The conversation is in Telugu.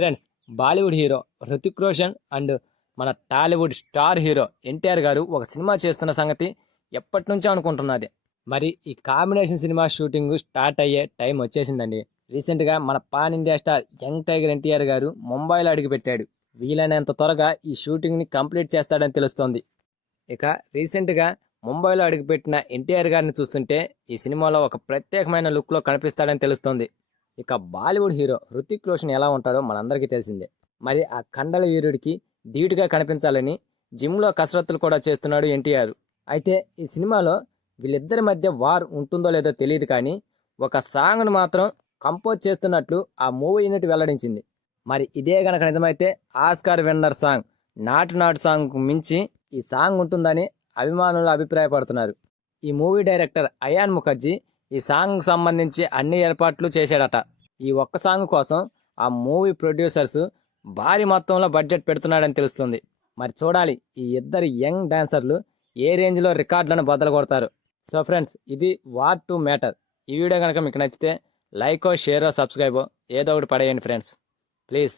Friends Bollywood hero Hrithik Roshan and మన టాలీవుడ్ స్టార్ హీరో ఎన్టీఆర్ గారు ఒక సినిమా చేస్తున్న సంగతి ఎప్పటి నుంచో అనుకుంటున్నది. మరి ఈ కాంబినేషన్ సినిమా షూటింగ్ స్టార్ట్ అయ్యే టైం వచ్చేసిందండి. రీసెంట్గా మన pan India star young tiger NTR గారు ముంబైలో అడుగుపెట్టాడు. వీలైనంత త్వరగా ఈ షూటింగ్ని కంప్లీట్ చేస్తాడని తెలుస్తోంది. ఇక రీసెంట్గా ముంబైలో అడుగుపెట్టిన ఎన్టీఆర్ గారిని చూస్తుంటే ఈ సినిమాలో ఒక ప్రత్యేకమైన లుక్లో కనిపిస్తాడని తెలుస్తోంది. ఇక బాలీవుడ్ హీరో హృతిక్ రోషన్ ఎలా ఉంటాడో మనందరికీ తెలిసిందే. మరి ఆ కండల వీరుడికి ధీటుగా కనిపించాలని జిమ్లో కసరత్తులు కూడా చేస్తున్నాడు ఎన్టీఆర్. అయితే ఈ సినిమాలో వీళ్ళిద్దరి మధ్య వార్ ఉంటుందో లేదో తెలియదు కానీ ఒక సాంగ్ను మాత్రం కంపోజ్ చేస్తున్నట్లు ఆ మూవీ యూనిట్ వెల్లడించింది. మరి ఇదే గనక నిజమైతే ఆస్కార్ విన్నర్ సాంగ్ నాటు నాటు సాంగ్కు మించి ఈ సాంగ్ ఉంటుందని అభిమానులు అభిప్రాయపడుతున్నారు. ఈ మూవీ డైరెక్టర్ అయాన్ ముఖర్జీ ఈ సాంగ్ సంబంధించి అన్ని ఏర్పాట్లు చేశాడట. ఈ ఒక్క సాంగ్ కోసం ఆ మూవీ ప్రొడ్యూసర్స్ భారీ మొత్తంలో బడ్జెట్ పెడుతున్నాడని తెలుస్తుంది. మరి చూడాలి ఈ ఇద్దరు యంగ్ డాన్సర్లు ఏ రేంజ్లో రికార్డులను బద్దలు కొడతారు సో ఫ్రెండ్స్ ఇది వాట్ టు మ్యాటర్. ఈ వీడియో కనుక మీకు నచ్చితే లైకో షేరో సబ్స్క్రైబో ఏదో ఒకటి పడేయండి ఫ్రెండ్స్. ప్లీజ్.